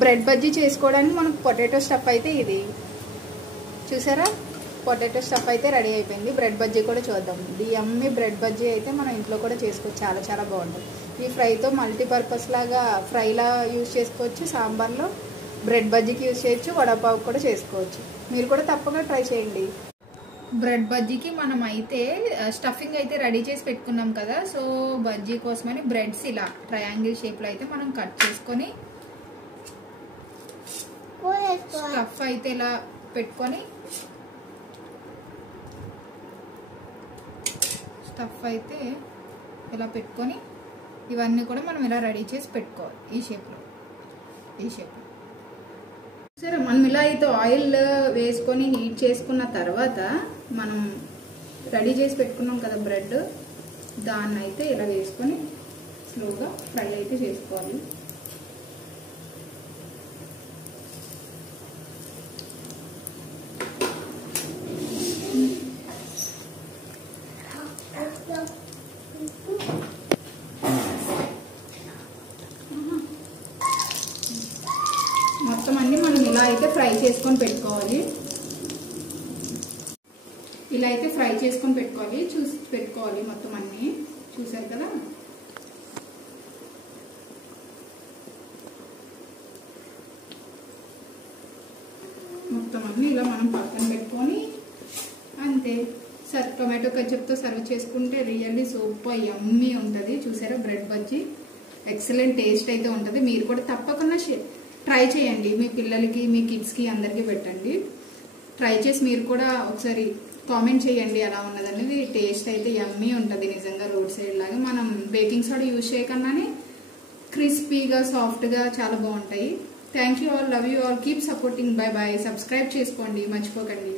Bread bajji చేసుకోవడానికి మనకు potato stuff అయితే ఇది చూసారా, పొటాటో స్టఫ్ అయితే రెడీ అయిపోయింది. బ్రెడ్ బజ్జీ కూడా చూద్దాం. ఈ యమ్మీ బ్రెడ్ బజ్జీ అయితే మనం ఇంట్లో కూడా చేసుకోవచ్చు, చాలా చాలా బాగుంటుంది. ఈ ఫ్రైతో మల్టీపర్పస్ లాగా ఫ్రైలా యూజ్ చేసుకోవచ్చు, సాంబార్లో బ్రెడ్ బజ్జీకి యూజ్ చేయొచ్చు, వడపావు కూడా చేసుకోవచ్చు. మీరు కూడా తప్పకుండా ట్రై చేయండి. బ్రెడ్ బజ్జీకి మనం అయితే స్టఫింగ్ అయితే రెడీ చేసి పెట్టుకున్నాం కదా. సో బజ్జీ కోసమని బ్రెడ్స్ ఇలా ట్రయాంగిల్ షేప్లో అయితే మనం కట్ చేసుకొని స్టఫ్ అయితే ఇలా పెట్టుకొని స్టఫ్ అయితే ఇలా పెట్టుకొని ఇవన్నీ కూడా మనం ఇలా రెడీ చేసి పెట్టుకోవాలి ఈ షేప్లో. సరే, మనం ఇలా అయితే ఆయిల్ వేసుకొని హీట్ చేసుకున్న తర్వాత మనం రెడీ చేసి పెట్టుకున్నాం కదా బ్రెడ్, దాన్ని అయితే ఇలా వేసుకొని స్లోగా ఫ్రై అయితే చేసుకోవాలి. మొత్తం అన్ని మనం ఇలా అయితే ఫ్రై చేసుకొని పెట్టుకోవాలి. ఇలా అయితే ఫ్రై చేసుకొని పెట్టుకోవాలి, చూసి పెట్టుకోవాలి. మొత్తం అన్ని చూసారు కదా. మొత్తం అన్ని ఇలా మనం పక్కన పెట్టుకొని అంతే. టొమాటో కచప్తో సర్వ్ చేసుకుంటే రియల్లీ సూపర్ యమ్మీ ఉంటుంది. చూసారా, బ్రెడ్ బజ్జీ ఎక్సలెంట్ టేస్ట్ అయితే ఉంటుంది. మీరు కూడా తప్పకుండా ట్రై చేయండి. మీ పిల్లలకి, మీ కిడ్స్కి అందరికీ పెట్టండి. ట్రై చేసి మీరు కూడా ఒకసారి కామెంట్ చేయండి ఎలా ఉన్నదనేది. టేస్ట్ అయితే యమ్మీ ఉంటుంది నిజంగా, రోడ్ సైడ్ లాగా. మనం బేకింగ్ సోడా యూజ్ చేయకుండానే క్రిస్పీగా, సాఫ్ట్గా చాలా బాగుంటాయి. Thank you all, love you all, keep supporting. Bye bye. Subscribe చేసుకోండి మర్చిపోకండి.